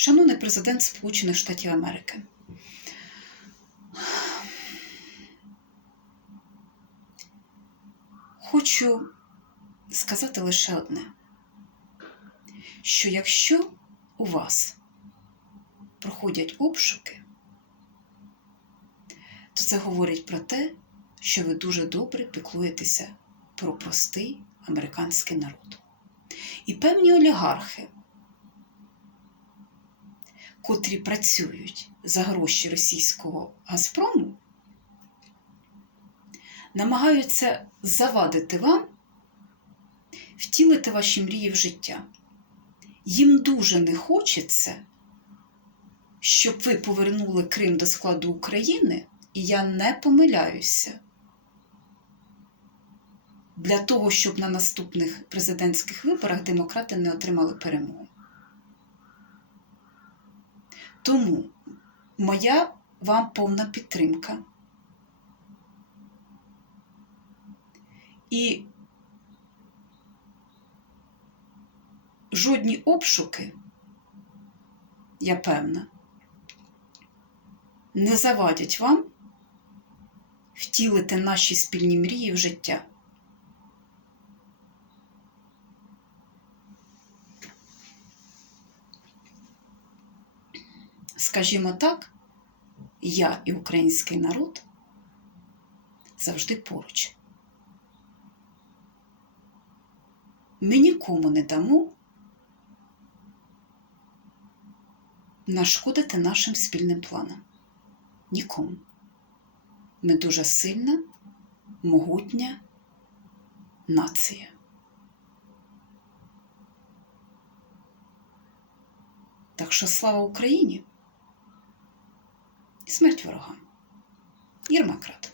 Шановний президент Сполучених Штатів Америки. Хочу сказати лише одне: що якщо у вас проходять обшуки, то це говорить про те, що ви дуже добре піклуєтеся про простий американський народ. І певні олігархи, котрі працюють за гроші російського Газпрому, намагаються завадити вам втілити ваші мрії в життя. Їм дуже не хочеться, щоб ви повернули Крим до складу України, і я не помиляюся. Для того, щоб на наступних президентських виборах демократи не отримали перемогу. Тому моя вам повна підтримка. І жодні обшуки, я певна, не завадять вам втілити наші спільні мрії в життя. Скажімо так, я і український народ завжди поруч. Ми нікому не дамо нашкодити нашим спільним планам. Нікому. Ми дуже сильна, могутня нація. Так що слава Україні і смерть ворогам. Єрмакрат.